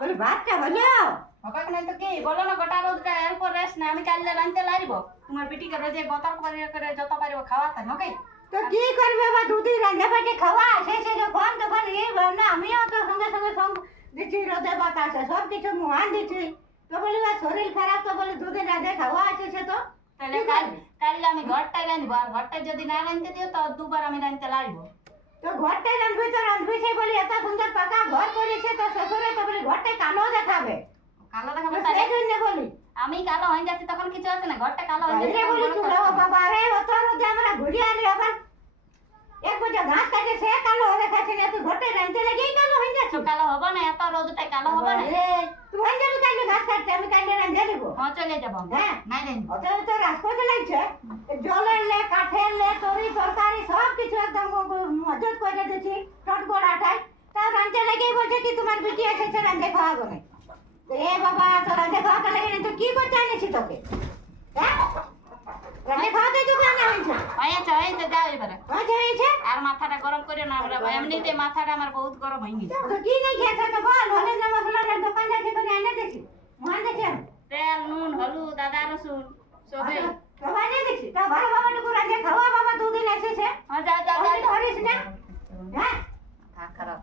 বলি ভাতটা হলো হকাক নাই তো কি বলো না গোটা রোদটা অল্প রেস্ট না আমি কাললে রাঁধতে লারিব তোমার বেটিকে রোজে বতর করে যত পারিব খাওয়াতে ওকে তো কি করবে বা দুদিন রান্না বাটে খাওয়া শেষে যখন তখন এই ভাবনা আমিও তো সঙ্গে সঙ্গে সঙ্গ দিচ্ছি রোদে বাতাসে সব কিছু মুহান দিচ্ছি তো বলি বা শরীর খারাপ তো বলি দুদিন রাঁধে খাওয়া আছে সে তো তাহলে কাললে আমি ঘরটাই রাঁধবো আর ঘরটাই যদি না রাঁধতে দিও তো দুবার আমি রাঁধতে লারিব তো ঘরটাই রাঁধবি তো রাঁধবি সে বলি এত সুন্দর পাকা ঘর করেছে তো শ্বশুরে তো বলি ঘরটাই কালো দেখাবে কালো দেখাবে তো তাহলে সেই জন্য বলি আমি কালো হয়ে যাচ্ছি তখন কিছু আছে না ঘরটা কালো হয়ে বাইরে যাচ্ছে বলি চুলা বাবা রে অত রোদে আমরা ঘুরিয়ে আনি আবার এক বছর ঘাস কাটে সে কালো হয়ে দেখাচ্ছে না তুই ঘরটাই রাঁধতে লেগেই কালো হয়ে যাচ্ছে কালো হবে না এত রোদটাই কালো হবে না তুই হয়ে যাবি কাইলে ঘাস কাটতে আমি কাইলে রাঁধে দেবো হ্যাঁ চলে যাবো হ্যাঁ নাই জানি অত তো রাজপথে লাগছে জলের লে কাঠের লে তরি তরকারি সব কিছু একদম মজুত করে দিচ্ছি টটবড় আঠাই তা রাঁধতে লেগেই বলছে কি তোমার বেটি এসেছে রাঁধে খাওয়াবো না তো এ বাবা তো রাঁধে খাওয়াতে লেগে না তো কি করতে আনিছি তোকে হ্যাঁ রাঁধে খাওয়াতে তোকে আনা হয়েছে হয়েছে যাও এবারে হয়েছে আর মাথাটা গরম করে না আমরা এমনিতে মাথাটা আমার বহুত গরম হয়ে গেছে তো কি নেই খেতে তো বল হলে না মশলার দোকান আছে করে এনে দিছি মহান দেখে তেল নুন হলুদ আদা রসুন সবে সবাই এনে দিছি তো ভালো বাবাটুকু রাঁধে খাওয়া বাবা দুদিন এসেছে হ্যাঁ যাও যাও যাও করিস না হ্যাঁ খারাপ